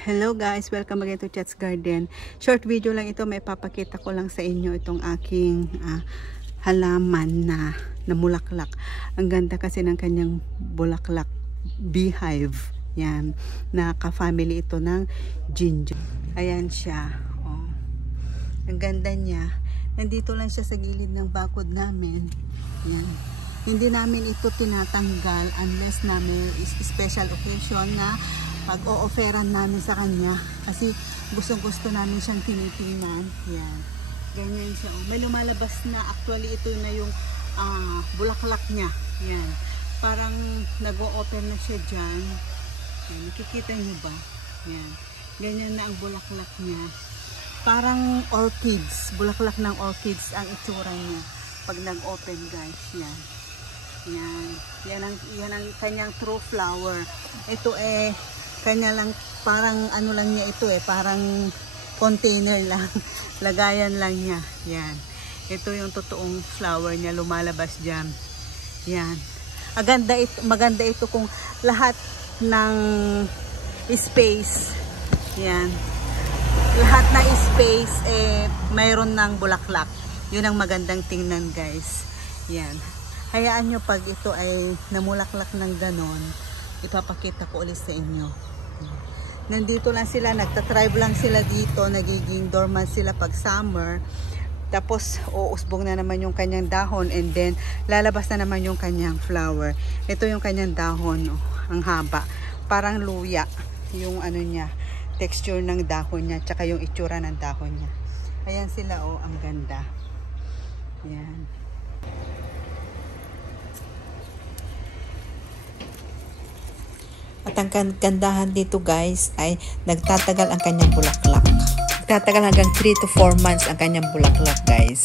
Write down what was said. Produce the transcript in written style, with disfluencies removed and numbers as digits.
Hello guys, welcome again to Chat's Garden. Short video lang ito, may papakita ko lang sa inyo itong aking halaman na namulaklak. Ang ganda kasi ng kanyang bulaklak, beehive. Yan, naka-family ito ng ginger. Ayan siya. Oh. Ang ganda niya. Nandito lang siya sa gilid ng bakod namin. Yan. Hindi namin ito tinatanggal unless na may special occasion na pag-o-offeran namin sa kanya kasi gustong-gusto namin siyang tinitingnan. Yan. Ganyan siya. May lumalabas na, actually ito na yung bulaklak niya. Yan. Parang nag-o-open na siya dyan. Yan. Nakikita niyo ba? Yan. Ganyan na ang bulaklak niya. Parang orchids. Bulaklak ng orchids ang itsura niya pag nag-open, guys. Yan. Yan. Yan ang kanyang true flower. Ito kanya lang, parang ano lang niya ito parang container lang. Lagayan lang niya. Yan. Ito yung totoong flower niya, lumalabas dyan. Yan. Maganda ito kung lahat ng space. Yan. Lahat ng space mayroon ng bulaklak. Yun ang magandang tingnan, guys. Yan. Hayaan nyo pag ito ay namulaklak ng ganon, ipapakita ko ulit sa inyo. Nandito lang sila, nagtatribe lang sila dito, nagiging dormant sila pag summer. Tapos uusbong na naman yung kanyang dahon and then lalabas na naman yung kanyang flower. Ito yung kanyang dahon, ang haba. Parang luya yung ano niya, texture ng dahon niya, tsaka yung itsura ng dahon niya. Ayan sila, ang ganda. Ayan. At ang gandahan dito, guys, ay nagtatagal ang kanyang bulaklak. Nagtatagal hanggang 3 to 4 months ang kanyang bulaklak, guys.